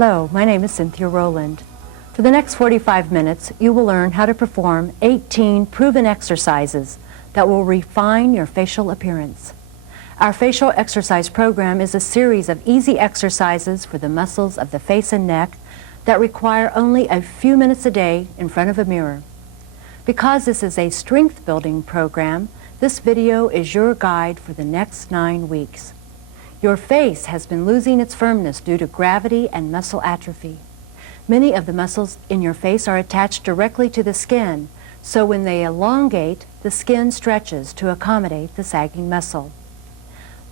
Hello, my name is Cynthia Rowland. For the next 45 minutes, you will learn how to perform 18 proven exercises that will refine your facial appearance. Our facial exercise program is a series of easy exercises for the muscles of the face and neck that require only a few minutes a day in front of a mirror. Because this is a strength-building program, this video is your guide for the next 9 weeks. Your face has been losing its firmness due to gravity and muscle atrophy. Many of the muscles in your face are attached directly to the skin, so when they elongate, the skin stretches to accommodate the sagging muscle.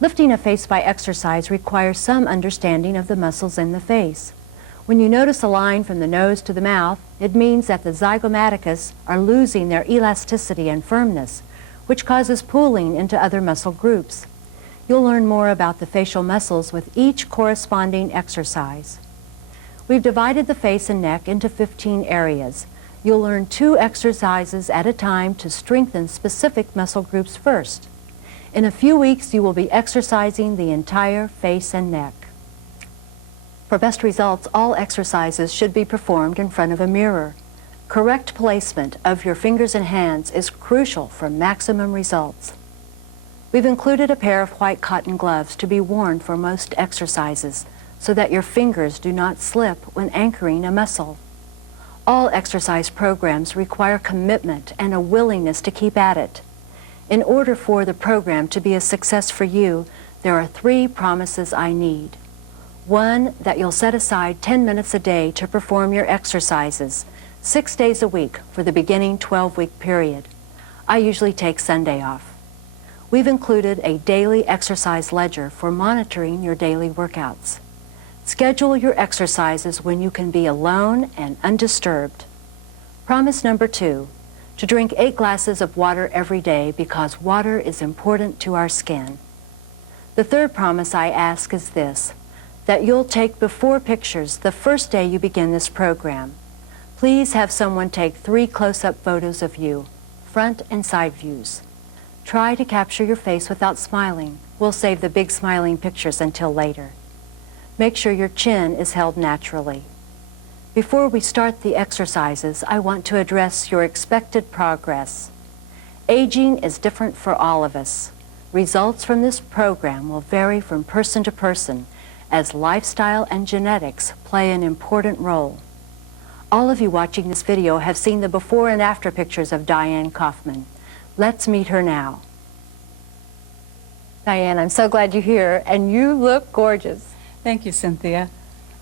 Lifting a face by exercise requires some understanding of the muscles in the face. When you notice a line from the nose to the mouth, it means that the zygomaticus are losing their elasticity and firmness, which causes pooling into other muscle groups. You'll learn more about the facial muscles with each corresponding exercise. We've divided the face and neck into 15 areas. You'll learn 2 exercises at a time to strengthen specific muscle groups first. In a few weeks, you will be exercising the entire face and neck. For best results, all exercises should be performed in front of a mirror. Correct placement of your fingers and hands is crucial for maximum results. We've included a pair of white cotton gloves to be worn for most exercises so that your fingers do not slip when anchoring a muscle. All exercise programs require commitment and a willingness to keep at it. In order for the program to be a success for you, there are 3 promises I need. 1, that you'll set aside 10 minutes a day to perform your exercises, 6 days a week for the beginning 12-week period. I usually take Sunday off. We've included a daily exercise ledger for monitoring your daily workouts. Schedule your exercises when you can be alone and undisturbed. Promise number 2, to drink 8 glasses of water every day because water is important to our skin. The 3rd promise I ask is this, that you'll take before pictures the first day you begin this program. Please have someone take 3 close-up photos of you, front and side views. Try to capture your face without smiling. We'll save the big smiling pictures until later. Make sure your chin is held naturally. Before we start the exercises, I want to address your expected progress. Aging is different for all of us. Results from this program will vary from person to person, as lifestyle and genetics play an important role. All of you watching this video have seen the before and after pictures of Diane Kaufman. Let's meet her now. Diane, I'm so glad you're here, and you look gorgeous. Thank you, Cynthia.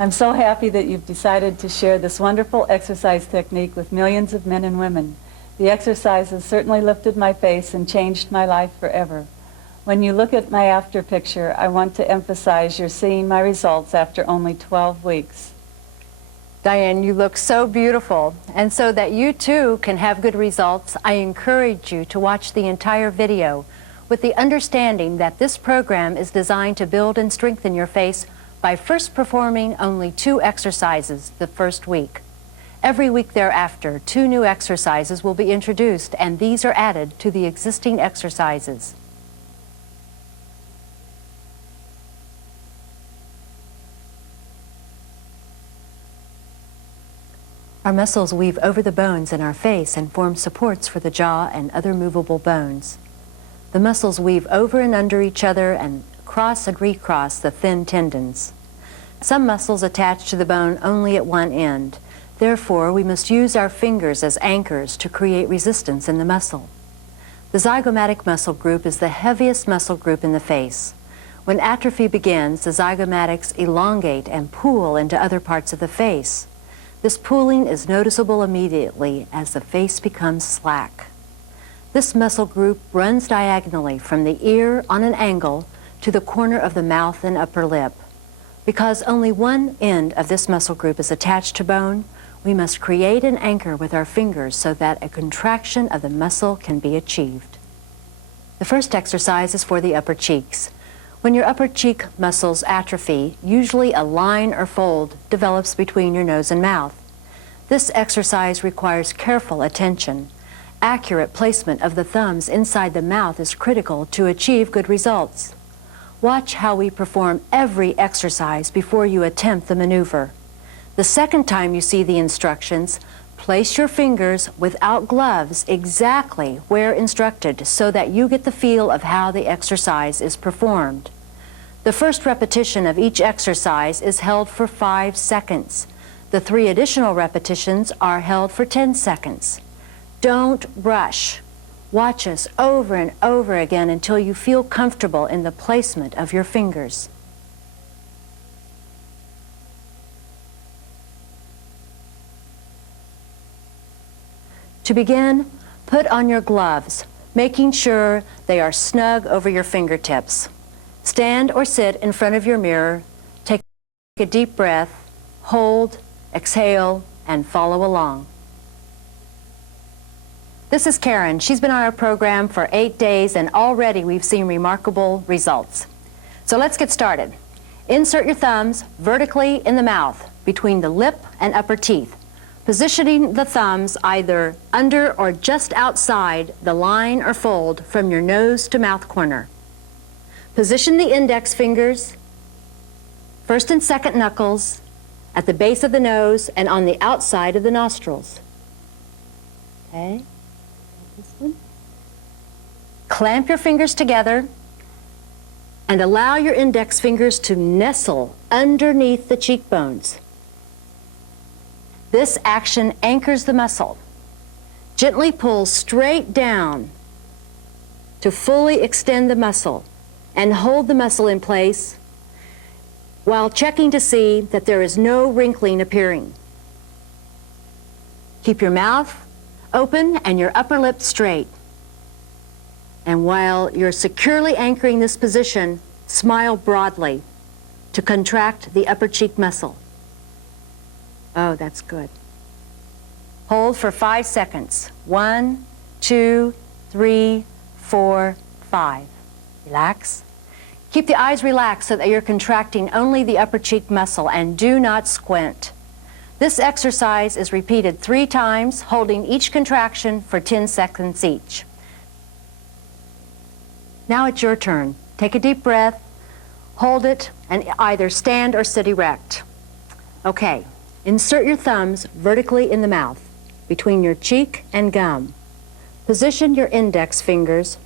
I'm so happy that you've decided to share this wonderful exercise technique with millions of men and women. The exercise has certainly lifted my face and changed my life forever. When you look at my after picture, I want to emphasize you're seeing my results after only 12 weeks. Diane, you look so beautiful, and so that you too can have good results, I encourage you to watch the entire video with the understanding that this program is designed to build and strengthen your face by first performing only 2 exercises the first week. Every week thereafter, 2 new exercises will be introduced, and these are added to the existing exercises. Our muscles weave over the bones in our face and form supports for the jaw and other movable bones. The muscles weave over and under each other and cross and recross the thin tendons. Some muscles attach to the bone only at one end. Therefore, we must use our fingers as anchors to create resistance in the muscle. The zygomatic muscle group is the heaviest muscle group in the face. When atrophy begins, the zygomatics elongate and pool into other parts of the face. This pooling is noticeable immediately as the face becomes slack. This muscle group runs diagonally from the ear on an angle to the corner of the mouth and upper lip. Because only one end of this muscle group is attached to bone, we must create an anchor with our fingers so that a contraction of the muscle can be achieved. The first exercise is for the upper cheeks. When your upper cheek muscles atrophy, usually a line or fold develops between your nose and mouth. This exercise requires careful attention. Accurate placement of the thumbs inside the mouth is critical to achieve good results. Watch how we perform every exercise before you attempt the maneuver. The second time you see the instructions, place your fingers without gloves exactly where instructed so that you get the feel of how the exercise is performed. The first repetition of each exercise is held for 5 seconds. The 3 additional repetitions are held for 10 seconds. Don't rush. Watch us over and over again until you feel comfortable in the placement of your fingers. To begin, put on your gloves, making sure they are snug over your fingertips. Stand or sit in front of your mirror, take a deep breath, hold, exhale, and follow along. This is Karen. She's been on our program for 8 days, and already we've seen remarkable results. So let's get started. Insert your thumbs vertically in the mouth, between the lip and upper teeth, positioning the thumbs either under or just outside the line or fold from your nose to mouth corner. Position the index fingers, first and second knuckles, at the base of the nose and on the outside of the nostrils. Okay, this one. Clamp your fingers together and allow your index fingers to nestle underneath the cheekbones. This action anchors the muscle. Gently pull straight down to fully extend the muscle and hold the muscle in place while checking to see that there is no wrinkling appearing. Keep your mouth open and your upper lip straight. And while you're securely anchoring this position, smile broadly to contract the upper cheek muscle. Oh, that's good. Hold for 5 seconds. 1, 2, 3, 4, 5. Relax. Keep the eyes relaxed so that you're contracting only the upper cheek muscle, and do not squint. This exercise is repeated 3 times, holding each contraction for 10 seconds each. Now it's your turn. Take a deep breath, hold it, and either stand or sit erect. Okay, insert your thumbs vertically in the mouth, between your cheek and gum. Position your index fingers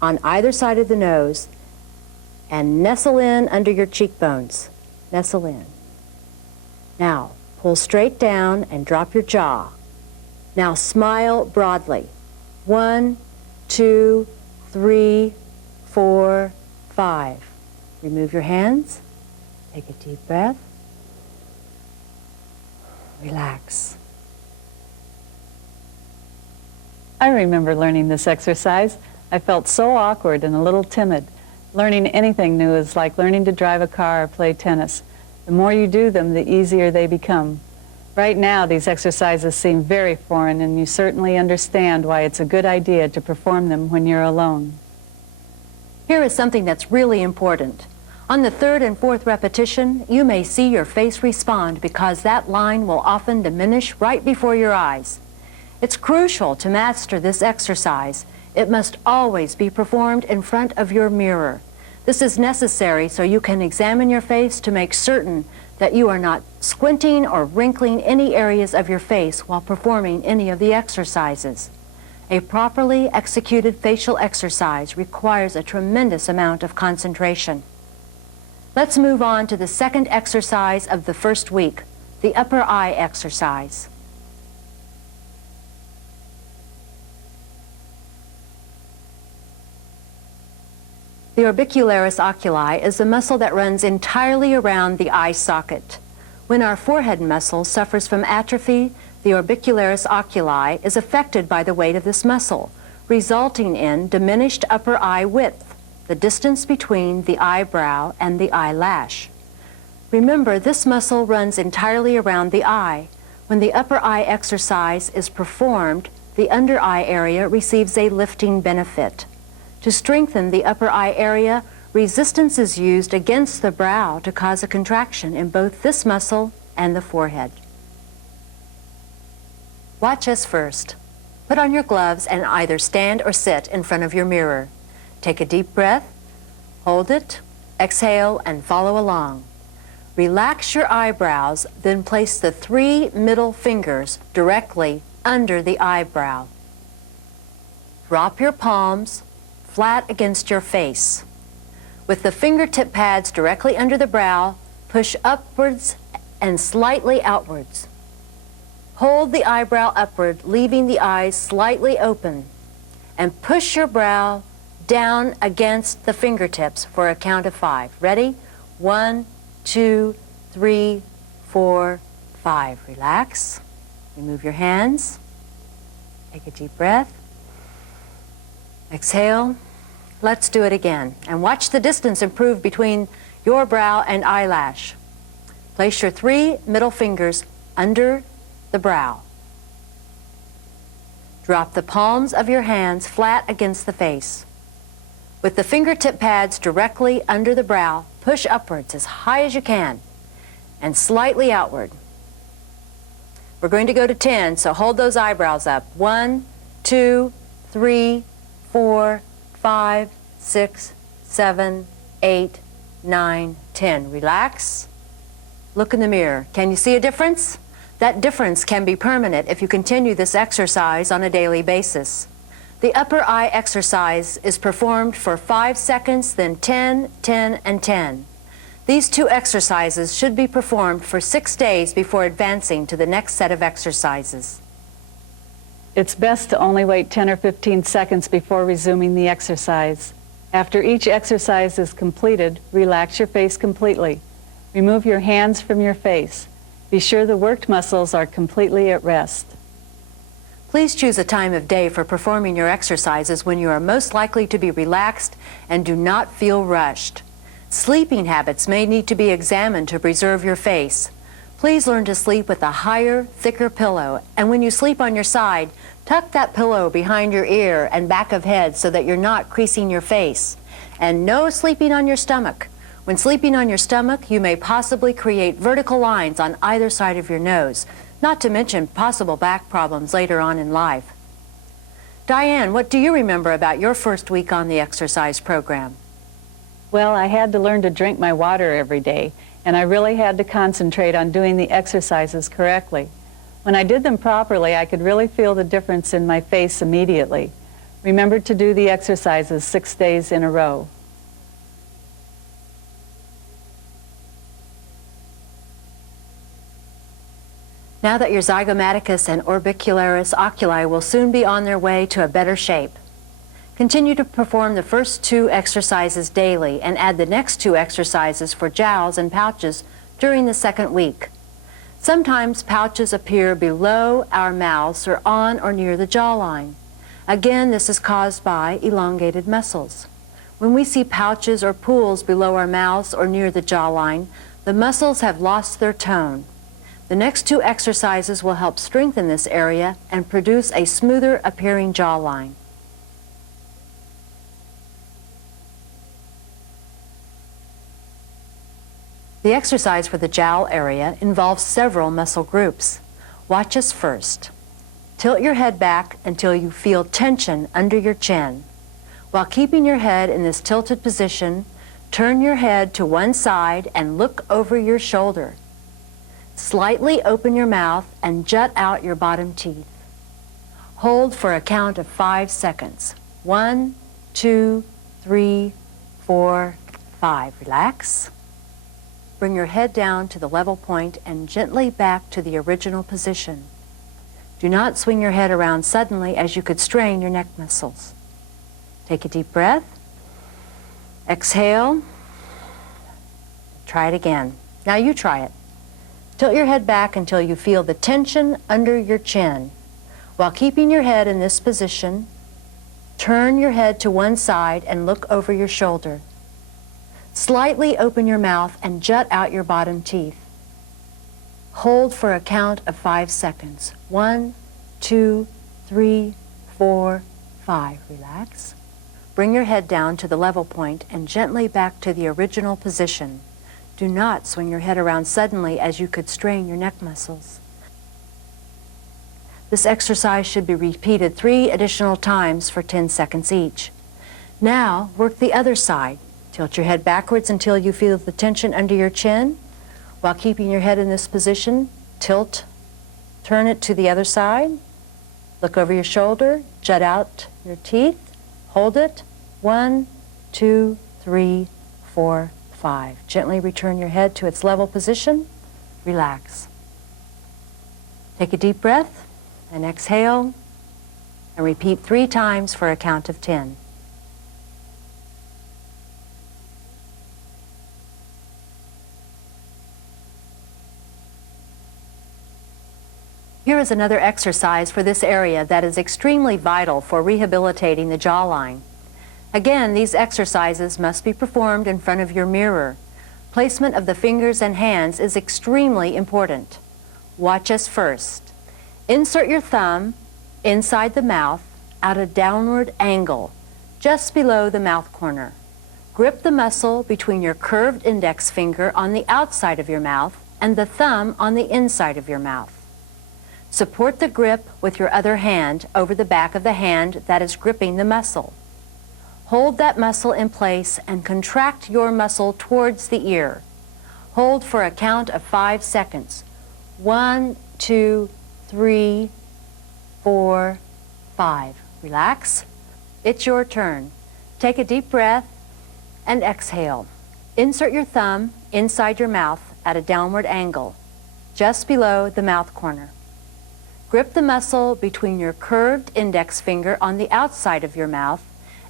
on either side of the nose and nestle in under your cheekbones. Nestle in. Now, pull straight down and drop your jaw. Now smile broadly. 1, 2, 3, 4, 5. Remove your hands. Take a deep breath. Relax. I remember learning this exercise. I felt so awkward and a little timid. Learning anything new is like learning to drive a car or play tennis. The more you do them, the easier they become. Right now, these exercises seem very foreign, and you certainly understand why it's a good idea to perform them when you're alone. Here is something that's really important. On the 3rd and 4th repetition, you may see your face respond because that line will often diminish right before your eyes. It's crucial to master this exercise. It must always be performed in front of your mirror. This is necessary so you can examine your face to make certain that you are not squinting or wrinkling any areas of your face while performing any of the exercises. A properly executed facial exercise requires a tremendous amount of concentration. Let's move on to the second exercise of the first week, the upper eye exercise. The orbicularis oculi is a muscle that runs entirely around the eye socket. When our forehead muscle suffers from atrophy, the orbicularis oculi is affected by the weight of this muscle, resulting in diminished upper eye width, the distance between the eyebrow and the eyelash. Remember, this muscle runs entirely around the eye. When the upper eye exercise is performed, the under eye area receives a lifting benefit. To strengthen the upper eye area, resistance is used against the brow to cause a contraction in both this muscle and the forehead. Watch us first. Put on your gloves and either stand or sit in front of your mirror. Take a deep breath, hold it, exhale, and follow along. Relax your eyebrows, then place the 3 middle fingers directly under the eyebrow. Drop your palms flat against your face. With the fingertip pads directly under the brow, push upwards and slightly outwards. Hold the eyebrow upward, leaving the eyes slightly open, and push your brow down against the fingertips for a count of 5. Ready? 1, 2, 3, 4, 5. Relax. Remove your hands. Take a deep breath. Exhale. Let's do it again. And watch the distance improve between your brow and eyelash. Place your 3 middle fingers under the brow. Drop the palms of your hands flat against the face. With the fingertip pads directly under the brow, push upwards as high as you can and slightly outward. We're going to go to 10, so hold those eyebrows up. 1, 2, 3, 4, 5, 6, 7, 8, 9, 10. Relax. Look in the mirror. Can you see a difference? That difference can be permanent if you continue this exercise on a daily basis. The upper eye exercise is performed for 5 seconds, then 10, 10, and 10. These 2 exercises should be performed for 6 days before advancing to the next set of exercises. It's best to only wait 10 or 15 seconds before resuming the exercise. After each exercise is completed, relax your face completely. Remove your hands from your face. Be sure the worked muscles are completely at rest. Please choose a time of day for performing your exercises when you are most likely to be relaxed and do not feel rushed. Sleeping habits may need to be examined to preserve your face. Please learn to sleep with a higher, thicker pillow, and when you sleep on your side, tuck that pillow behind your ear and back of head so that you're not creasing your face. And no sleeping on your stomach. When sleeping on your stomach, you may possibly create vertical lines on either side of your nose, not to mention possible back problems later on in life. Diane, what do you remember about your first week on the exercise program? Well, I had to learn to drink my water every day, and I really had to concentrate on doing the exercises correctly. When I did them properly, I could really feel the difference in my face immediately. Remember to do the exercises 6 days in a row. Now that your zygomaticus and orbicularis oculi will soon be on their way to a better shape, continue to perform the first 2 exercises daily and add the next 2 exercises for jowls and pouches during the 2nd week. Sometimes pouches appear below our mouths or on or near the jawline. Again, this is caused by elongated muscles. When we see pouches or pools below our mouths or near the jawline, the muscles have lost their tone. The next 2 exercises will help strengthen this area and produce a smoother appearing jawline. The exercise for the jowl area involves several muscle groups. Watch us first. Tilt your head back until you feel tension under your chin. While keeping your head in this tilted position, turn your head to one side and look over your shoulder. Slightly open your mouth and jut out your bottom teeth. Hold for a count of 5 seconds. 1, 2, 3, 4, 5. Relax. Bring your head down to the level point and gently back to the original position. Do not swing your head around suddenly as you could strain your neck muscles. Take a deep breath. Exhale. Try it again. Now you try it. Tilt your head back until you feel the tension under your chin. While keeping your head in this position, turn your head to one side and look over your shoulder. Slightly open your mouth and jut out your bottom teeth. Hold for a count of 5 seconds. 1, 2, 3, 4, 5. Relax. Bring your head down to the level point and gently back to the original position. Do not swing your head around suddenly as you could strain your neck muscles. This exercise should be repeated 3 additional times for 10 seconds each. Now, work the other side. Tilt your head backwards until you feel the tension under your chin. While keeping your head in this position, turn it to the other side, look over your shoulder, jut out your teeth, hold it, 1, 2, 3, 4, 5. Gently return your head to its level position, relax. Take a deep breath and exhale, and repeat 3 times for a count of 10. Here is another exercise for this area that is extremely vital for rehabilitating the jawline. Again, these exercises must be performed in front of your mirror. Placement of the fingers and hands is extremely important. Watch us first. Insert your thumb inside the mouth at a downward angle, just below the mouth corner. Grip the muscle between your curved index finger on the outside of your mouth and the thumb on the inside of your mouth. Support the grip with your other hand over the back of the hand that is gripping the muscle. Hold that muscle in place and contract your muscle towards the ear. Hold for a count of 5 seconds. 1, 2, 3, 4, 5. Relax. It's your turn. Take a deep breath and exhale. Insert your thumb inside your mouth at a downward angle, just below the mouth corner. Grip the muscle between your curved index finger on the outside of your mouth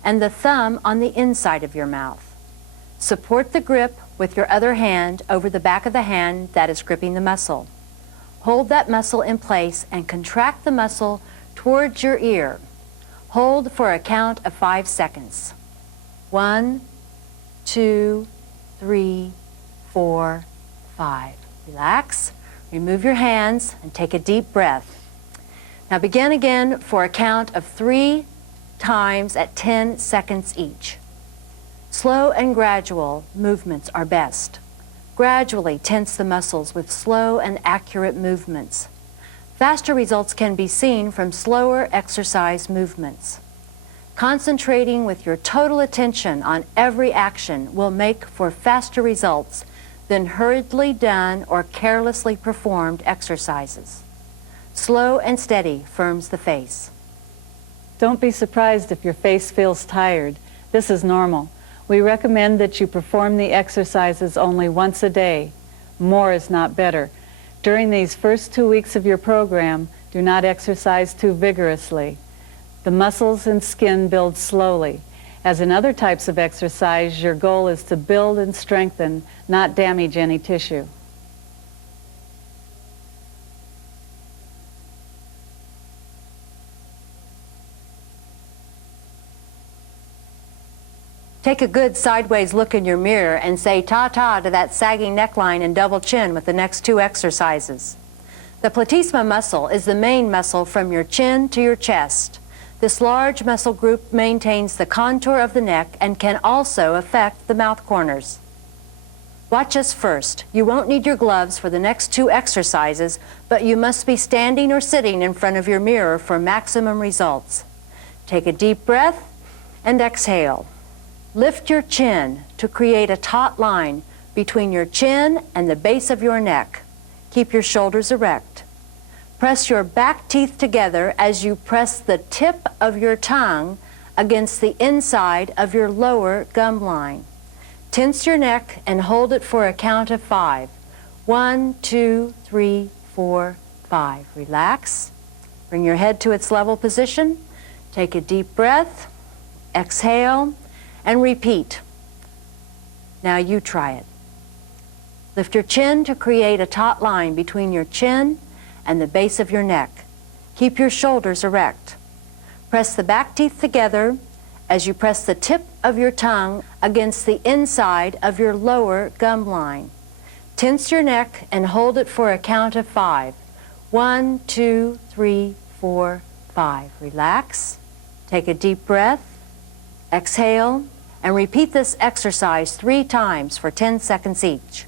and the thumb on the inside of your mouth. Support the grip with your other hand over the back of the hand that is gripping the muscle. Hold that muscle in place and contract the muscle towards your ear. Hold for a count of 5 seconds. 1, 2, 3, 4, 5. Relax. Remove your hands and take a deep breath. Now begin again for a count of 3 times at 10 seconds each. Slow and gradual movements are best. Gradually tense the muscles with slow and accurate movements. Faster results can be seen from slower exercise movements. Concentrating with your total attention on every action will make for faster results than hurriedly done or carelessly performed exercises. Slow and steady firms the face. Don't be surprised if your face feels tired. This is normal. We recommend that you perform the exercises only once a day. More is not better. During these first 2 weeks of your program, do not exercise too vigorously. The muscles and skin build slowly. As in other types of exercise, your goal is to build and strengthen, not damage any tissue. Take a good sideways look in your mirror and say ta-ta to that sagging neckline and double chin with the next 2 exercises. The platysma muscle is the main muscle from your chin to your chest. This large muscle group maintains the contour of the neck and can also affect the mouth corners. Watch us first. You won't need your gloves for the next 2 exercises, but you must be standing or sitting in front of your mirror for maximum results. Take a deep breath and exhale. Lift your chin to create a taut line between your chin and the base of your neck. Keep your shoulders erect. Press your back teeth together as you press the tip of your tongue against the inside of your lower gum line. Tense your neck and hold it for a count of 5. 1, 2, 3, 4, 5. Relax. Bring your head to its level position. Take a deep breath. Exhale. And repeat. Now you try it. Lift your chin to create a taut line between your chin and the base of your neck. Keep your shoulders erect. Press the back teeth together as you press the tip of your tongue against the inside of your lower gum line. Tense your neck and hold it for a count of 5. 1, 2, 3, 4, 5. Relax. Take a deep breath. Exhale, and repeat this exercise 3 times for 10 seconds each.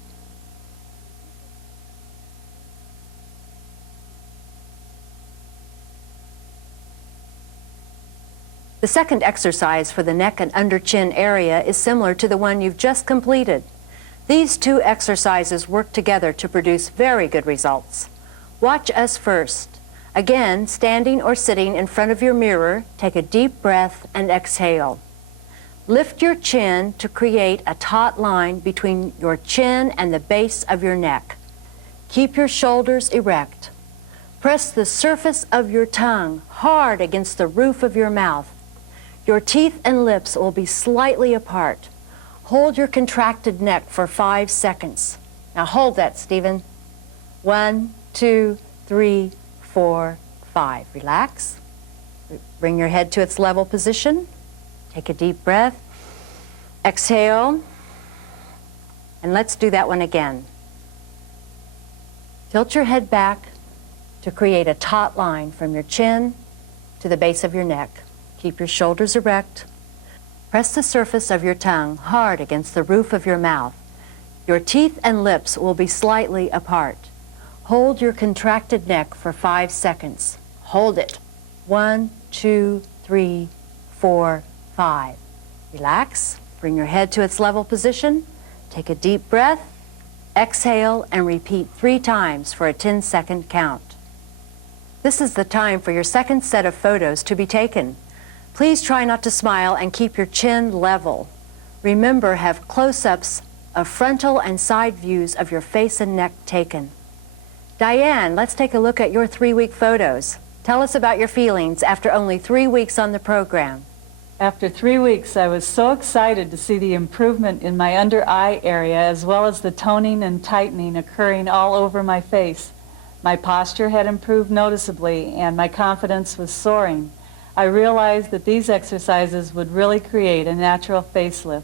The second exercise for the neck and under chin area is similar to the one you've just completed. These two exercises work together to produce very good results. Watch us first. Again, standing or sitting in front of your mirror, take a deep breath and exhale. Lift your chin to create a taut line between your chin and the base of your neck. Keep your shoulders erect. Press the surface of your tongue hard against the roof of your mouth. Your teeth and lips will be slightly apart. Hold your contracted neck for 5 seconds. Now hold that, Stephen. 1, 2, 3, 4, 5. Relax. Bring your head to its level position. Take a deep breath. Exhale. And let's do that one again. Tilt your head back to create a taut line from your chin to the base of your neck. Keep your shoulders erect. Press the surface of your tongue hard against the roof of your mouth. Your teeth and lips will be slightly apart. Hold your contracted neck for 5 seconds. Hold it. 1, 2, 3, 4, 5. Relax. Bring your head to its level position. Take a deep breath. Exhale and repeat 3 times for a 10-second count. This is the time for your second set of photos to be taken. Please try not to smile and keep your chin level. Remember, have close-ups of frontal and side views of your face and neck taken. Diane, let's take a look at your 3-week photos. Tell us about your feelings after only 3 weeks on the program. After 3 weeks, I was so excited to see the improvement in my under eye area as well as the toning and tightening occurring all over my face. My posture had improved noticeably and my confidence was soaring. I realized that these exercises would really create a natural facelift.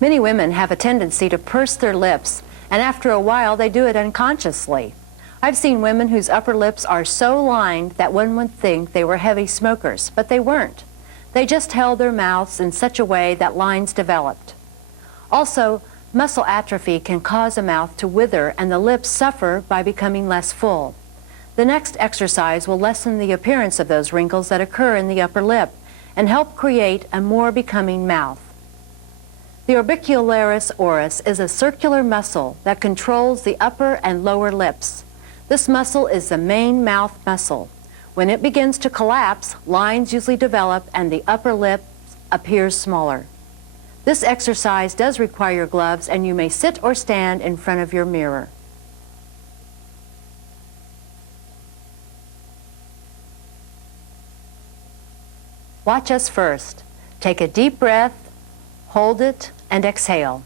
Many women have a tendency to purse their lips, and after a while they do it unconsciously. I've seen women whose upper lips are so lined that one would think they were heavy smokers, but they weren't. They just held their mouths in such a way that lines developed. Also, muscle atrophy can cause a mouth to wither and the lips suffer by becoming less full. The next exercise will lessen the appearance of those wrinkles that occur in the upper lip and help create a more becoming mouth. The orbicularis oris is a circular muscle that controls the upper and lower lips. This muscle is the main mouth muscle. When it begins to collapse, lines usually develop and the upper lip appears smaller. This exercise does require gloves, and you may sit or stand in front of your mirror. Watch us first. Take a deep breath, hold it, and exhale.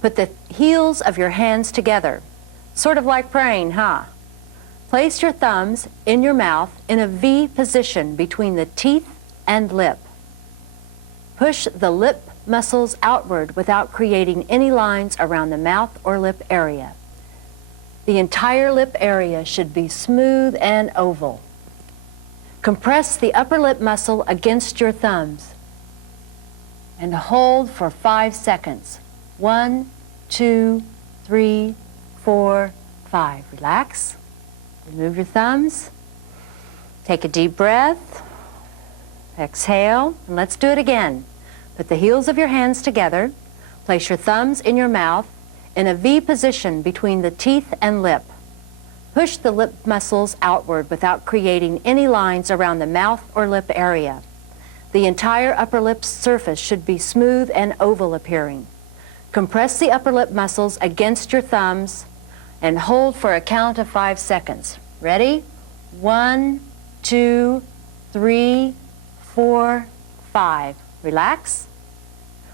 Put the heels of your hands together, sort of like praying, huh? Place your thumbs in your mouth in a V position between the teeth and lip. Push the lip muscles outward without creating any lines around the mouth or lip area. The entire lip area should be smooth and oval. Compress the upper lip muscle against your thumbs and hold for 5 seconds. 1, 2, 3, 4, 5. Relax. Remove your thumbs. Take a deep breath. Exhale, and let's do it again. Put the heels of your hands together. Place your thumbs in your mouth in a V position between the teeth and lip. Push the lip muscles outward without creating any lines around the mouth or lip area. The entire upper lip surface should be smooth and oval appearing. Compress the upper lip muscles against your thumbs and hold for a count of 5 seconds. Ready? 1, 2, 3, 4, 5. Relax.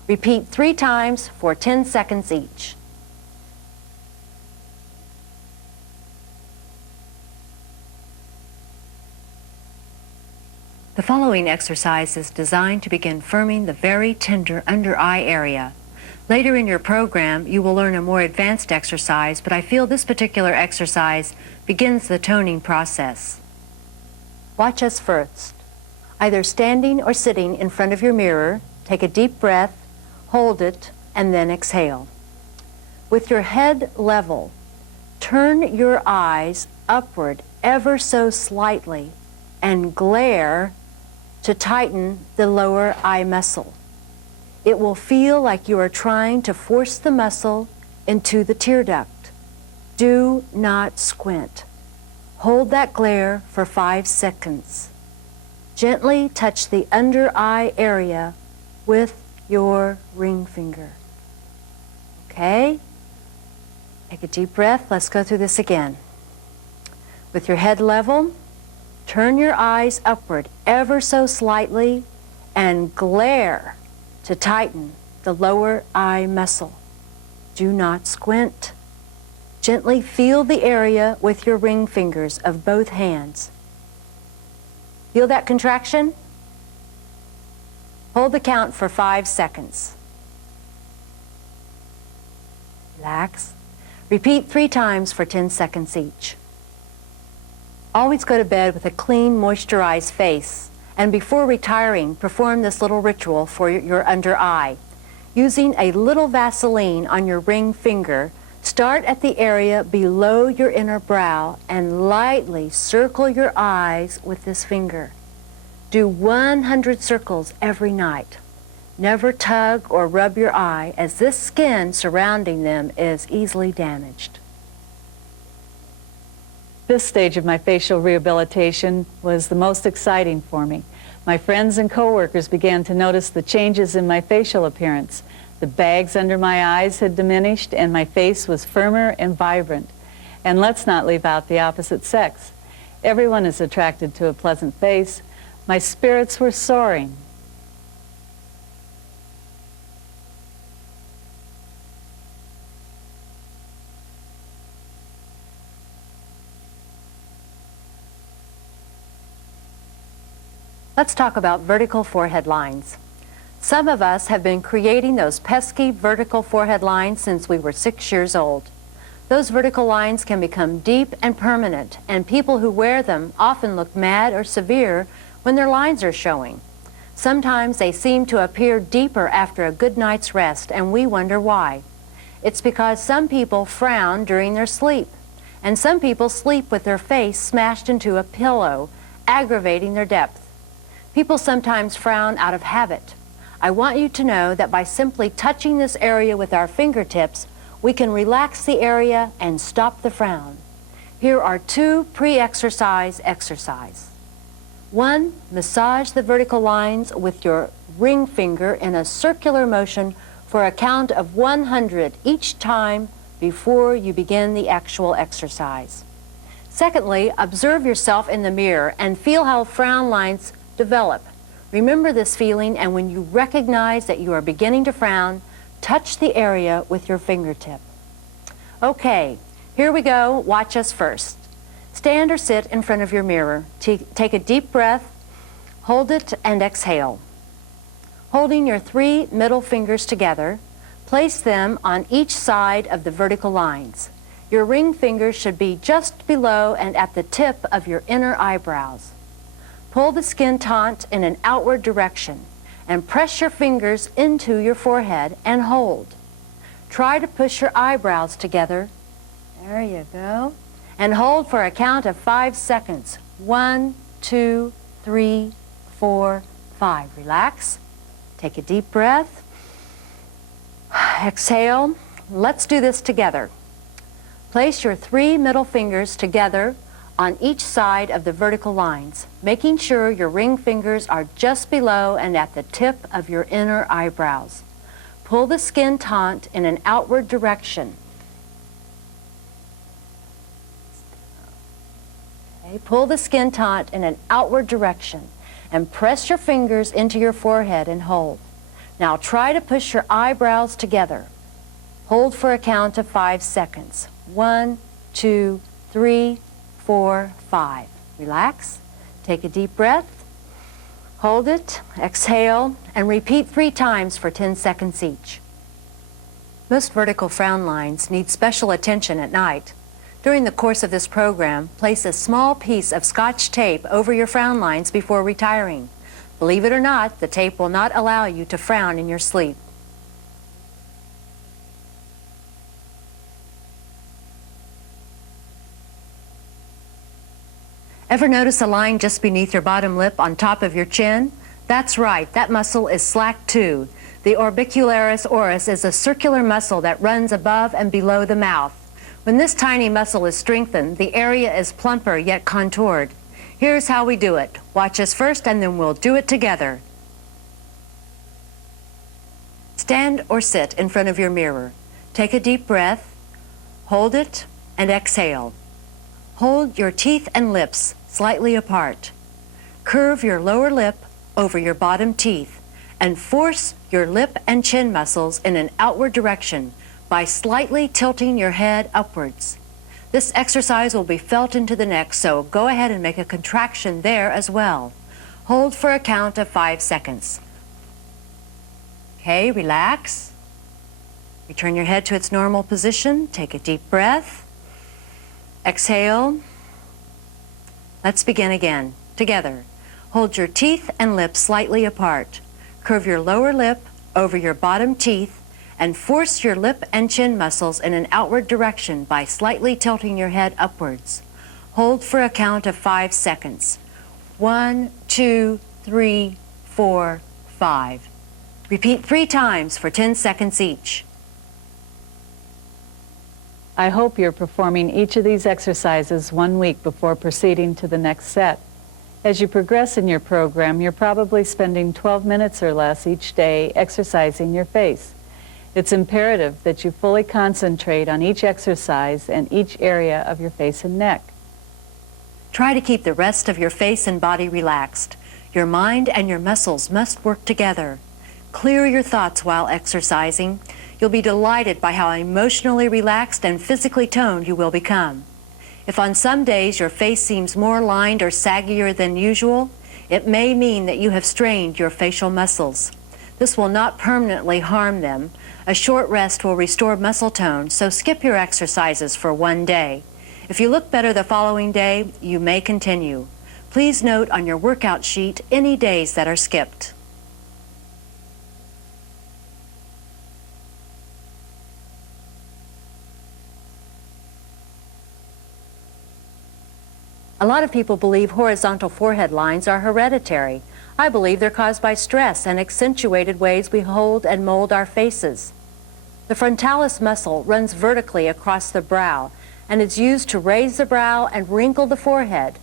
Repeat 3 times for 10 seconds each. The following exercise is designed to begin firming the very tender under eye area. Later in your program, you will learn a more advanced exercise, but I feel this particular exercise begins the toning process. Watch us first. Either standing or sitting in front of your mirror, take a deep breath, hold it, and then exhale. With your head level, turn your eyes upward ever so slightly and glare to tighten the lower eye muscle. It will feel like you are trying to force the muscle into the tear duct. Do not squint. Hold that glare for 5 seconds. Gently touch the under eye area with your ring finger. Okay? Take a deep breath. Let's go through this again. With your head level, turn your eyes upward ever so slightly and glare to tighten the lower eye muscle. Do not squint. Gently feel the area with your ring fingers of both hands. Feel that contraction? Hold the count for 5 seconds. Relax. Repeat 3 times for 10 seconds each. Always go to bed with a clean, moisturized face, and before retiring, perform this little ritual for your under eye. Using a little Vaseline on your ring finger, start at the area below your inner brow and lightly circle your eyes with this finger. Do 100 circles every night. Never tug or rub your eye, as this skin surrounding them is easily damaged. This stage of my facial rehabilitation was the most exciting for me. My friends and coworkers began to notice the changes in my facial appearance. The bags under my eyes had diminished and my face was firmer and vibrant. And let's not leave out the opposite sex. Everyone is attracted to a pleasant face. My spirits were soaring. Let's talk about vertical forehead lines. Some of us have been creating those pesky vertical forehead lines since we were 6 years old. Those vertical lines can become deep and permanent, and people who wear them often look mad or severe when their lines are showing. Sometimes they seem to appear deeper after a good night's rest, and we wonder why. It's because some people frown during their sleep, and some people sleep with their face smashed into a pillow, aggravating their depth. People sometimes frown out of habit. I want you to know that by simply touching this area with our fingertips, we can relax the area and stop the frown. Here are 2 pre-exercise exercises. 1, massage the vertical lines with your ring finger in a circular motion for a count of 100 each time before you begin the actual exercise. Secondly, observe yourself in the mirror and feel how frown lines develop. Remember this feeling, and when you recognize that you are beginning to frown, touch the area with your fingertip. Okay, here we go. Watch us first. Stand or sit in front of your mirror. Take a deep breath, hold it, and exhale. Holding your 3 middle fingers together, place them on each side of the vertical lines. Your ring fingers should be just below and at the tip of your inner eyebrows. Pull the skin taut in an outward direction and press your fingers into your forehead and hold. Try to push your eyebrows together. There you go. And hold for a count of 5 seconds. 1, 2, 3, 4, 5. Relax. Take a deep breath. Exhale. Let's do this together. Place your 3 middle fingers together on each side of the vertical lines, making sure your ring fingers are just below and at the tip of your inner eyebrows. Pull the skin taut in an outward direction. Okay, pull the skin taut in an outward direction and press your fingers into your forehead and hold. Now try to push your eyebrows together. Hold for a count of 5 seconds. 1, 2, 3, 4, 5. Relax. Take a deep breath. Hold it. Exhale. And repeat 3 times for 10 seconds each. Most vertical frown lines need special attention at night. During the course of this program, place a small piece of Scotch tape over your frown lines before retiring. Believe it or not, the tape will not allow you to frown in your sleep. Ever notice a line just beneath your bottom lip on top of your chin? That's right, that muscle is slack too. The orbicularis oris is a circular muscle that runs above and below the mouth. When this tiny muscle is strengthened, the area is plumper yet contoured. Here's how we do it. Watch us first and then we'll do it together. Stand or sit in front of your mirror. Take a deep breath, hold it, and exhale. Hold your teeth and lips slightly apart. Curve your lower lip over your bottom teeth and force your lip and chin muscles in an outward direction by slightly tilting your head upwards. This exercise will be felt into the neck, so go ahead and make a contraction there as well. Hold for a count of 5 seconds. Okay, relax. Return your head to its normal position. Take a deep breath. Exhale. Let's begin again, together. Hold your teeth and lips slightly apart. Curve your lower lip over your bottom teeth and force your lip and chin muscles in an outward direction by slightly tilting your head upwards. Hold for a count of 5 seconds. 1, 2, 3, 4, 5. Repeat 3 times for 10 seconds each. I hope you're performing each of these exercises 1 week before proceeding to the next set. As you progress in your program, you're probably spending 12 minutes or less each day exercising your face. It's imperative that you fully concentrate on each exercise and each area of your face and neck. Try to keep the rest of your face and body relaxed. Your mind and your muscles must work together. Clear your thoughts while exercising. You'll be delighted by how emotionally relaxed and physically toned you will become. If on some days your face seems more lined or saggier than usual, it may mean that you have strained your facial muscles. This will not permanently harm them. A short rest will restore muscle tone, so skip your exercises for 1 day. If you look better the following day, you may continue. Please note on your workout sheet any days that are skipped. A lot of people believe horizontal forehead lines are hereditary. I believe they're caused by stress and accentuated ways we hold and mold our faces. The frontalis muscle runs vertically across the brow and is used to raise the brow and wrinkle the forehead.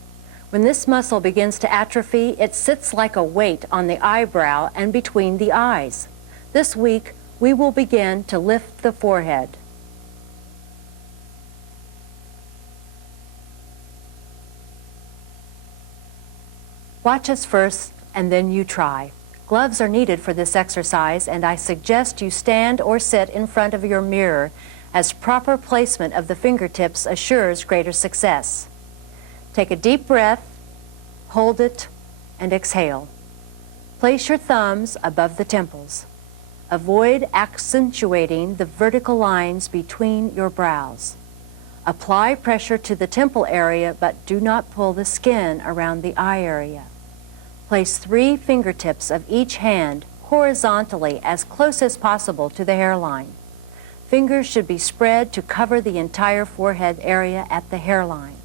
When this muscle begins to atrophy, it sits like a weight on the eyebrow and between the eyes. This week, we will begin to lift the forehead. Watch us first, and then you try. Gloves are needed for this exercise, and I suggest you stand or sit in front of your mirror, as proper placement of the fingertips assures greater success. Take a deep breath, hold it, and exhale. Place your thumbs above the temples. Avoid accentuating the vertical lines between your brows. Apply pressure to the temple area, but do not pull the skin around the eye area. Place 3 fingertips of each hand horizontally as close as possible to the hairline. Fingers should be spread to cover the entire forehead area at the hairline.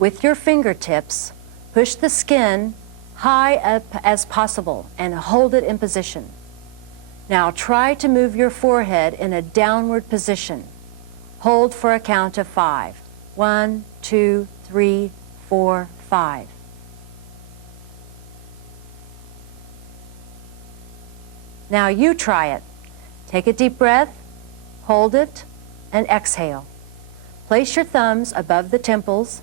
With your fingertips, push the skin high up as possible and hold it in position. Now try to move your forehead in a downward position. Hold for a count of 5. 1, 2, 3, 4, 5. Now you try it. Take a deep breath, hold it, and exhale. Place your thumbs above the temples.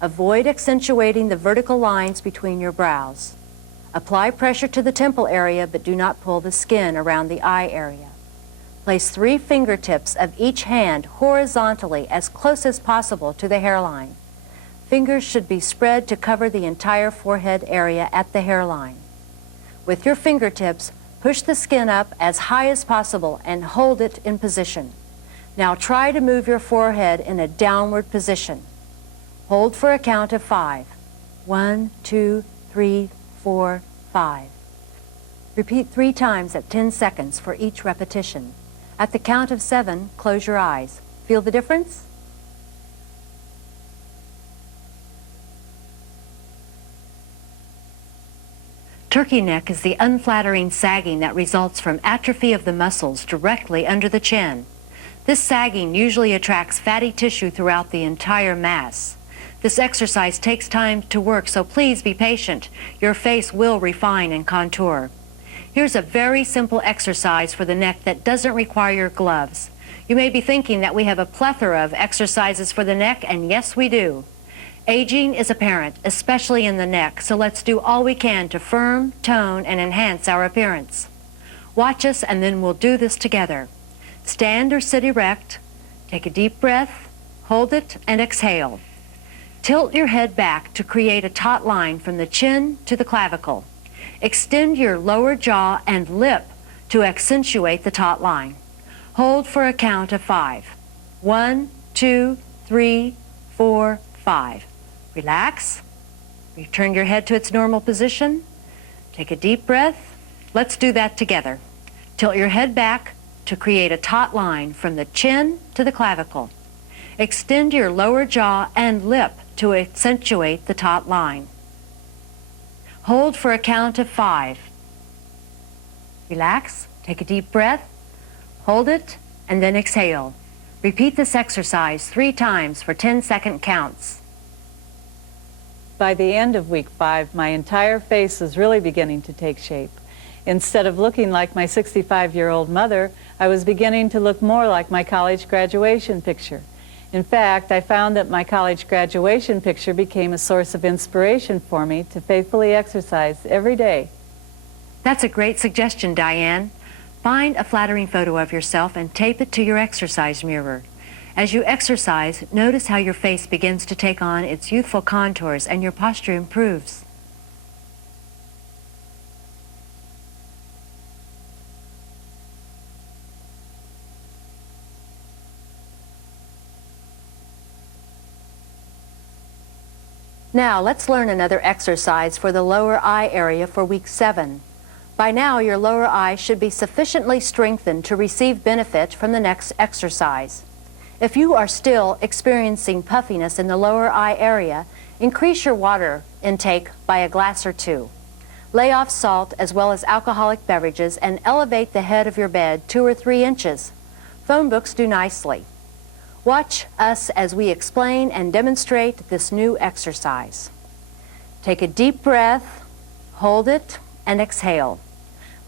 Avoid accentuating the vertical lines between your brows. Apply pressure to the temple area, but do not pull the skin around the eye area. Place 3 fingertips of each hand horizontally as close as possible to the hairline. Fingers should be spread to cover the entire forehead area at the hairline. With your fingertips, push the skin up as high as possible and hold it in position. Now try to move your forehead in a downward position. Hold for a count of 5. 1, 2, 3, 4, 5. Repeat 3 times at 10 seconds for each repetition. At the count of 7, close your eyes. Feel the difference? Turkey neck is the unflattering sagging that results from atrophy of the muscles directly under the chin. This sagging usually attracts fatty tissue throughout the entire mass. This exercise takes time to work, so please be patient. Your face will refine and contour. Here's a very simple exercise for the neck that doesn't require gloves. You may be thinking that we have a plethora of exercises for the neck, and yes, we do. Aging is apparent, especially in the neck, so let's do all we can to firm, tone, and enhance our appearance. Watch us, and then we'll do this together. Stand or sit erect, take a deep breath, hold it, and exhale. Tilt your head back to create a taut line from the chin to the clavicle. Extend your lower jaw and lip to accentuate the taut line. Hold for a count of 5. 1, 2, 3, 4, 5. Relax. Return your head to its normal position. Take a deep breath. Let's do that together. Tilt your head back to create a taut line from the chin to the clavicle. Extend your lower jaw and lip to accentuate the taut line. Hold for a count of 5. Relax. Take a deep breath. Hold it, and then exhale. Repeat this exercise 3 times for 10-second counts. By the end of week 5, my entire face was really beginning to take shape. Instead of looking like my 65-year-old mother, I was beginning to look more like my college graduation picture. In fact, I found that my college graduation picture became a source of inspiration for me to faithfully exercise every day. That's a great suggestion, Diane. Find a flattering photo of yourself and tape it to your exercise mirror. As you exercise, notice how your face begins to take on its youthful contours and your posture improves. Now, let's learn another exercise for the lower eye area for week 7. By now, your lower eye should be sufficiently strengthened to receive benefit from the next exercise. If you are still experiencing puffiness in the lower eye area, increase your water intake by a glass or 2. Lay off salt as well as alcoholic beverages and elevate the head of your bed 2 or 3 inches. Phone books do nicely. Watch us as we explain and demonstrate this new exercise. Take a deep breath, hold it, and exhale.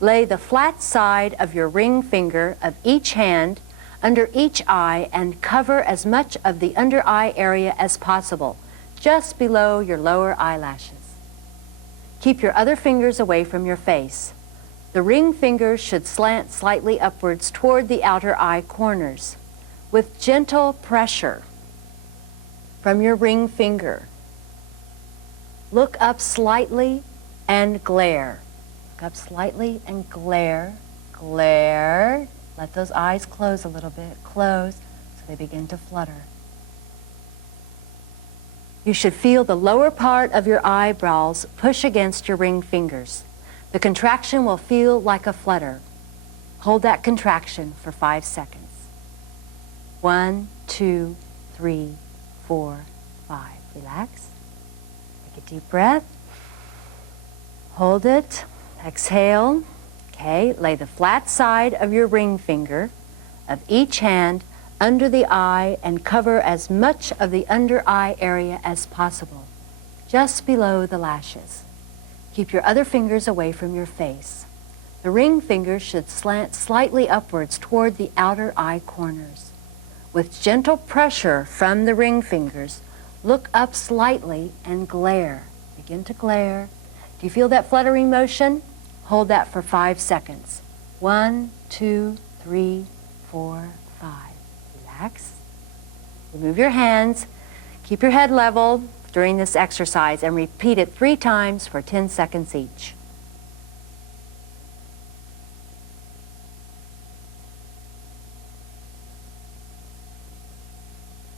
Lay the flat side of your ring finger of each hand under each eye and cover as much of the under eye area as possible, just below your lower eyelashes. Keep your other fingers away from your face. The ring fingers should slant slightly upwards toward the outer eye corners. With gentle pressure from your ring finger, look up slightly and glare. Look up slightly and glare, glare. Let those eyes close a little bit, close, so they begin to flutter. You should feel the lower part of your eyebrows push against your ring fingers. The contraction will feel like a flutter. Hold that contraction for 5 seconds. 1, 2, 3, 4, 5. Relax. Take a deep breath. Hold it. Exhale. Okay, lay the flat side of your ring finger of each hand under the eye and cover as much of the under eye area as possible, just below the lashes. Keep your other fingers away from your face. The ring fingers should slant slightly upwards toward the outer eye corners. With gentle pressure from the ring fingers, look up slightly and glare. Begin to glare. Do you feel that fluttering motion? Hold that for 5 seconds. 1, 2, 3, 4, 5. Relax. Remove your hands. Keep your head level during this exercise and repeat it 3 times for 10 seconds each.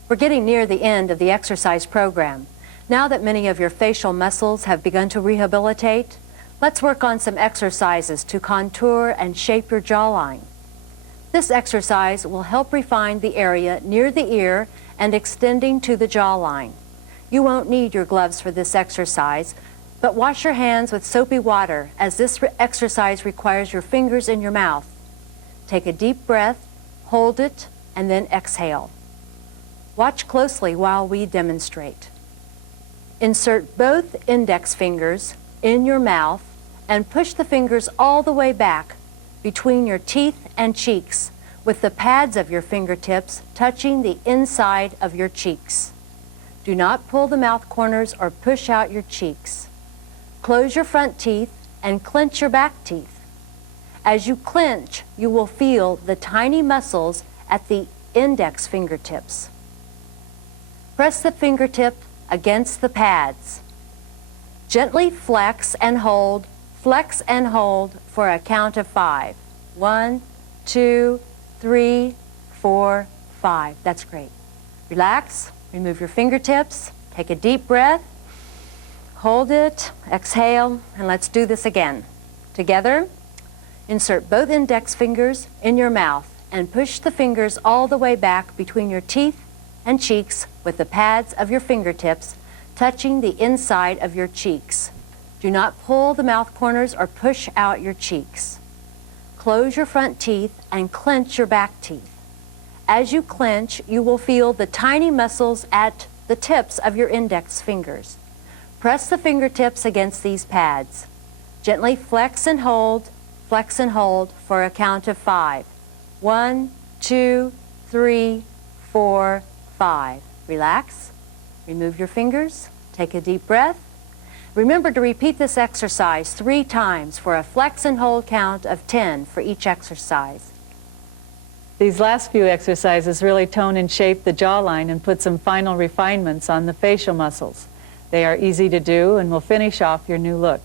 We're getting near the end of the exercise program. Now that many of your facial muscles have begun to rehabilitate, let's work on some exercises to contour and shape your jawline. This exercise will help refine the area near the ear and extending to the jawline. You won't need your gloves for this exercise. But wash your hands with soapy water, as this exercise requires your fingers in your mouth. Take a deep breath, hold it, and then exhale. Watch closely while we demonstrate. Insert both index fingers in your mouth and push the fingers all the way back between your teeth and cheeks, with the pads of your fingertips touching the inside of your cheeks. Do not pull the mouth corners or push out your cheeks. Close your front teeth and clench your back teeth. As you clench, you will feel the tiny muscles at the index fingertips. Press the fingertip against the pads. Gently flex and hold for a count of 5. 1, 2, 3, 4, 5. That's great. Relax, remove your fingertips, take a deep breath, hold it, exhale, and let's do this again. Together, insert both index fingers in your mouth and push the fingers all the way back between your teeth and cheeks, with the pads of your fingertips touching the inside of your cheeks. Do not pull the mouth corners or push out your cheeks. Close your front teeth and clench your back teeth. As you clench, you will feel the tiny muscles at the tips of your index fingers. Press the fingertips against these pads. Gently flex and hold for a count of 5. 1, 2, 3, 4, 5. Relax. Remove your fingers. Take a deep breath. Remember to repeat this exercise 3 times for a flex and hold count of 10 for each exercise. These last few exercises really tone and shape the jawline and put some final refinements on the facial muscles. They are easy to do and will finish off your new look.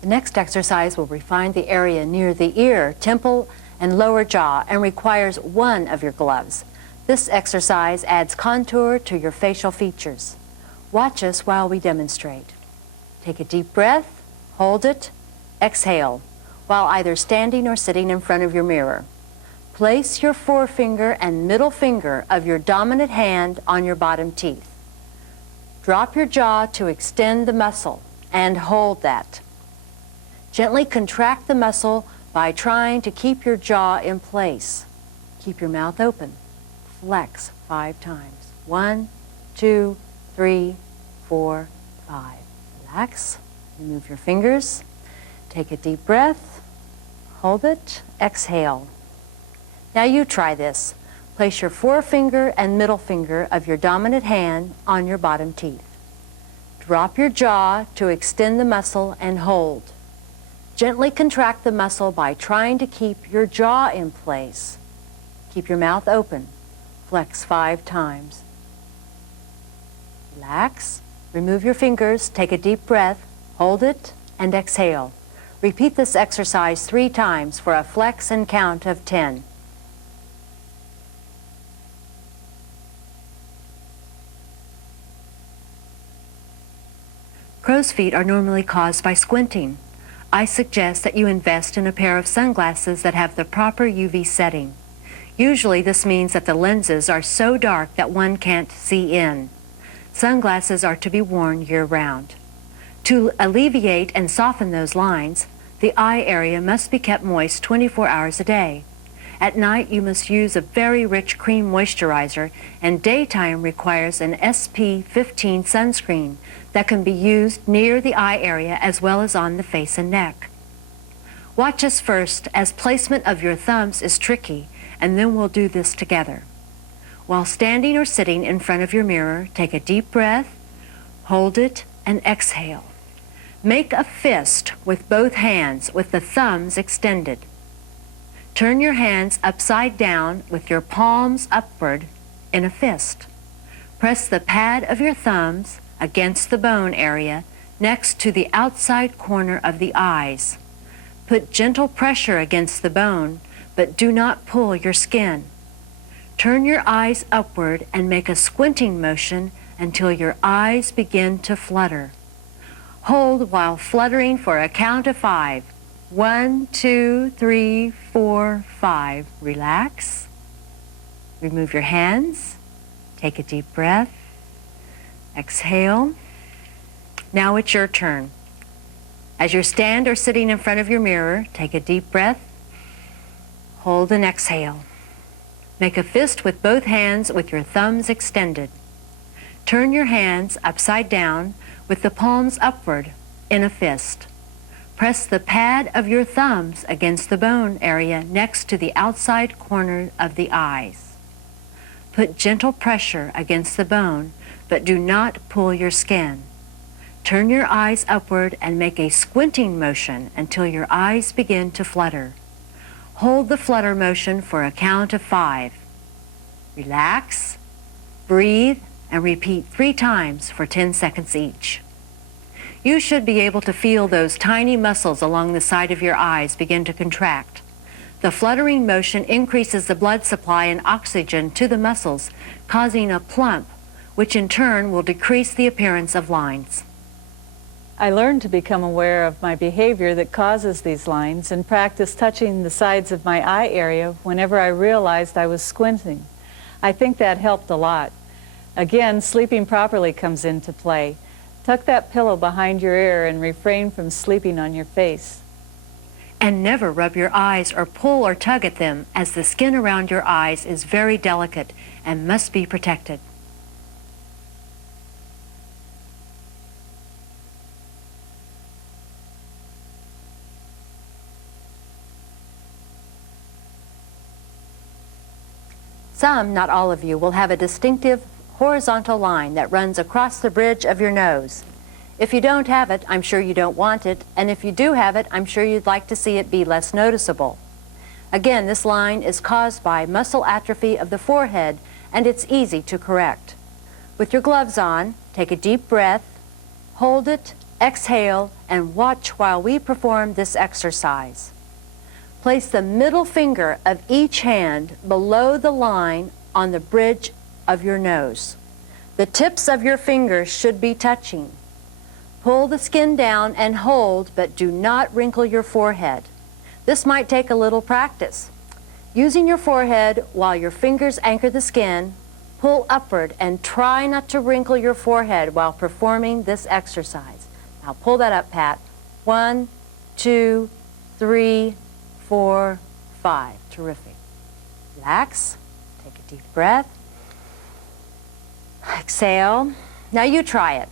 The next exercise will refine the area near the ear, temple, and lower jaw and requires 1 of your gloves. This exercise adds contour to your facial features. Watch us while we demonstrate. Take a deep breath, hold it, exhale, while either standing or sitting in front of your mirror. Place your forefinger and middle finger of your dominant hand on your bottom teeth. Drop your jaw to extend the muscle and hold that. Gently contract the muscle by trying to keep your jaw in place. Keep your mouth open. Flex 5 times. 1, 2, 3, 4, 5. Relax. Remove your fingers. Take a deep breath. Hold it. Exhale. Now you try this. Place your forefinger and middle finger of your dominant hand on your bottom teeth. Drop your jaw to extend the muscle and hold. Gently contract the muscle by trying to keep your jaw in place. Keep your mouth open. Flex 5 times. Relax. Remove your fingers. Take a deep breath. Hold it and exhale. Repeat this exercise 3 times for a flex and count of 10. Crow's feet are normally caused by squinting. I suggest that you invest in a pair of sunglasses that have the proper UV setting. Usually this means that the lenses are so dark that one can't see in. Sunglasses are to be worn year-round. To alleviate and soften those lines, the eye area must be kept moist 24 hours a day. At night you must use a very rich cream moisturizer, and daytime requires an SP15 sunscreen that can be used near the eye area as well as on the face and neck. Watch us first, as placement of your thumbs is tricky, and then we'll do this together. While standing or sitting in front of your mirror, take a deep breath, hold it, and exhale. Make a fist with both hands with the thumbs extended. Turn your hands upside down with your palms upward in a fist. Press the pad of your thumbs against the bone area next to the outside corner of the eyes. Put gentle pressure against the bone, but do not pull your skin. Turn your eyes upward and make a squinting motion until your eyes begin to flutter. Hold while fluttering for a count of 5. 1, 2, 3, 4, 5. Relax. Remove your hands. Take a deep breath. Exhale. Now it's your turn. As you stand or sitting in front of your mirror, take a deep breath. Hold and exhale. Make a fist with both hands with your thumbs extended. Turn your hands upside down with the palms upward in a fist. Press the pad of your thumbs against the bone area next to the outside corner of the eyes. Put gentle pressure against the bone, but do not pull your skin. Turn your eyes upward and make a squinting motion until your eyes begin to flutter. Hold the flutter motion for a count of 5. Relax, breathe, and repeat 3 times for 10 seconds each. You should be able to feel those tiny muscles along the side of your eyes begin to contract. The fluttering motion increases the blood supply and oxygen to the muscles, causing a plump, which in turn will decrease the appearance of lines. I learned to become aware of my behavior that causes these lines and practiced touching the sides of my eye area whenever I realized I was squinting. I think that helped a lot. Again, sleeping properly comes into play. Tuck that pillow behind your ear and refrain from sleeping on your face. And never rub your eyes or pull or tug at them, as the skin around your eyes is very delicate and must be protected. Some, not all of you, will have a distinctive horizontal line that runs across the bridge of your nose. If you don't have it, I'm sure you don't want it, and if you do have it, I'm sure you'd like to see it be less noticeable. Again, this line is caused by muscle atrophy of the forehead, and it's easy to correct. With your gloves on, take a deep breath, hold it, exhale, and watch while we perform this exercise. Place the middle finger of each hand below the line on the bridge of your nose. The tips of your fingers should be touching. Pull the skin down and hold, but do not wrinkle your forehead. This might take a little practice. Using your forehead while your fingers anchor the skin, pull upward and try not to wrinkle your forehead while performing this exercise. Now pull that up, Pat. 1, 2, 3, 4, 5. Terrific. Relax. Take a deep breath. Exhale. Now you try it.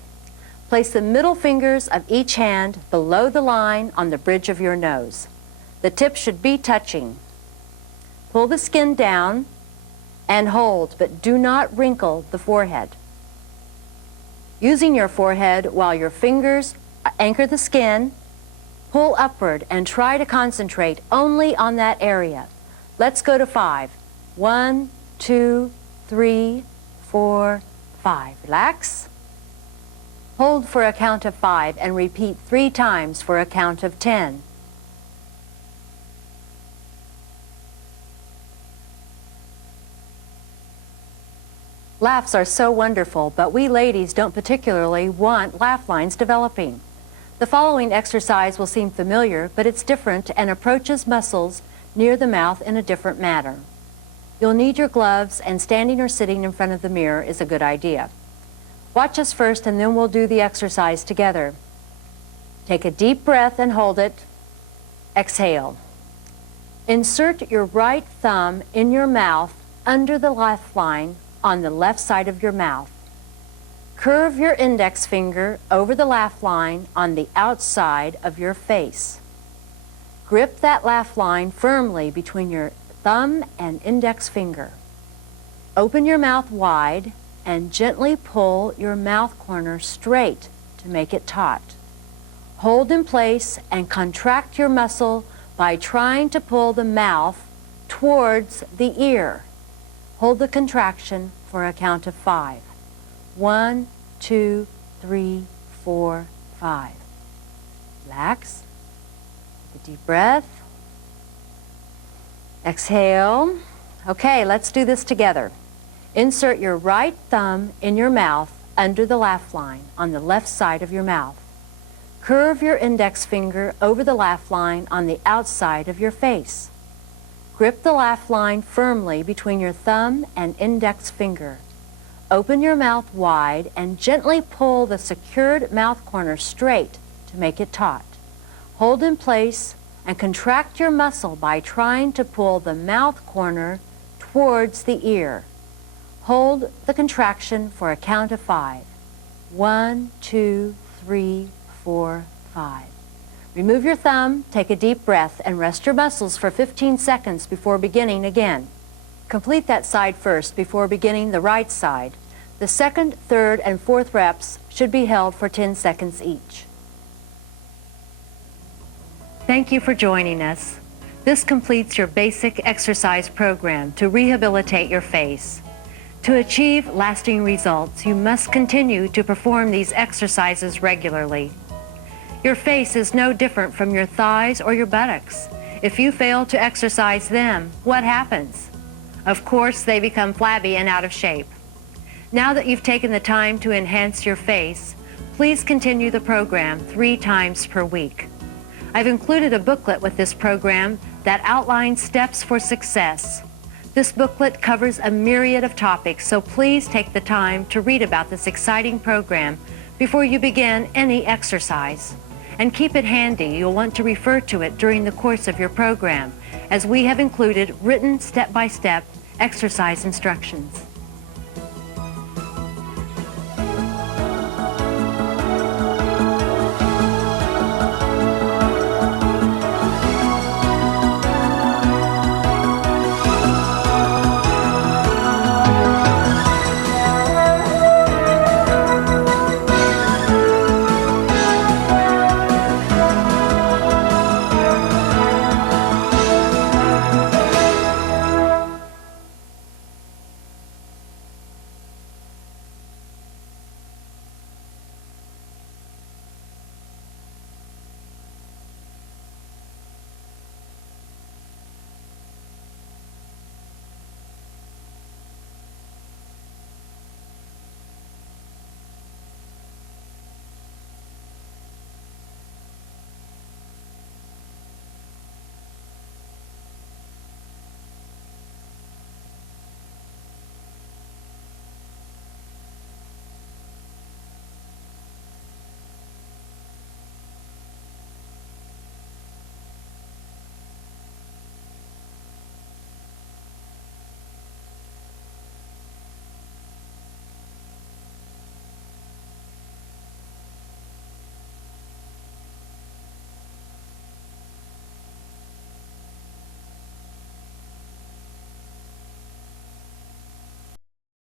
Place the middle fingers of each hand below the line on the bridge of your nose. The tips should be touching. Pull the skin down and hold, but do not wrinkle the forehead. Using your forehead while your fingers anchor the skin, pull upward and try to concentrate only on that area. Let's go to 5. 1, 2, 3, 4, 5. Relax. Hold for a count of 5 and repeat 3 times for a count of 10. Laughs are so wonderful, but we ladies don't particularly want laugh lines developing. The following exercise will seem familiar, but it's different and approaches muscles near the mouth in a different manner. You'll need your gloves, and standing or sitting in front of the mirror is a good idea. Watch us first, and then we'll do the exercise together. Take a deep breath and hold it. Exhale. Insert your right thumb in your mouth under the laugh line on the left side of your mouth. Curve your index finger over the laugh line on the outside of your face. Grip that laugh line firmly between your thumb and index finger. Open your mouth wide and gently pull your mouth corner straight to make it taut. Hold in place and contract your muscle by trying to pull the mouth towards the ear. Hold the contraction for a count of 5. 1, 2, 3, 4, 5. Relax. Take a deep breath. Exhale. Okay, let's do this together. Insert your right thumb in your mouth under the laugh line on the left side of your mouth. Curve your index finger over the laugh line on the outside of your face. Grip the laugh line firmly between your thumb and index finger. Open your mouth wide and gently pull the secured mouth corner straight to make it taut. Hold in place and contract your muscle by trying to pull the mouth corner towards the ear. Hold the contraction for a count of 5. 1, 2, 3, 4, 5. Remove your thumb, take a deep breath, and rest your muscles for 15 seconds before beginning again. Complete that side first before beginning the right side. The second, third, and fourth reps should be held for 10 seconds each. Thank you for joining us. This completes your basic exercise program to rehabilitate your face. To achieve lasting results, you must continue to perform these exercises regularly. Your face is no different from your thighs or your buttocks. If you fail to exercise them, what happens? Of course, they become flabby and out of shape. Now that you've taken the time to enhance your face, please continue the program 3 times per week. I've included a booklet with this program that outlines steps for success. This booklet covers a myriad of topics, so please take the time to read about this exciting program before you begin any exercise. And keep it handy. You'll want to refer to it during the course of your program, as we have included written step-by-step exercise instructions.